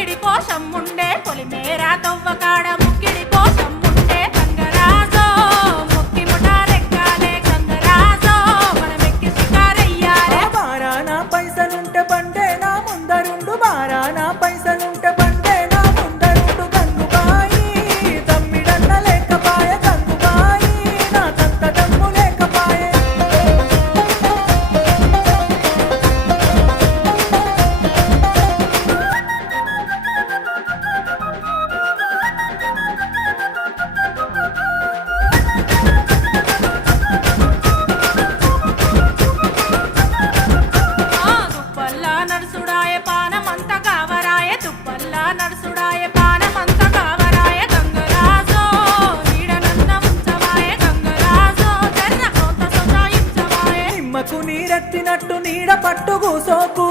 ముక్కిడి కోసం ఉండే పొలిమేరా తవ్వకాడ ముక్కిడి కోసం ఉండే గంగరాజో ముక్కి ముఠారెక్కాలే గంగరాజో మనమెక్కి షికారయ్యాలే బారానా పైసలుంటే బండే నా ముందరుండు బారానా పైసలుంటే బండే నా ముందరుండు గంగుబాయి తమ్మిడన్న లేకపాయ గంగుబాయి నా తంత దమ్ము లేకపాయే దుప్పల్లా నడుసుడాయ పానమంత కావరాయ దుప్పల్లా నడుసుడాయ పానమంత కావరాయ గంగరాజో నీడనన్న ఉంచవాయ గంగరాజో జర్ర కొంత సొంతాయించవాయ నిమ్మకు నీరెత్తినట్టు నీడ పట్టు కూసోకు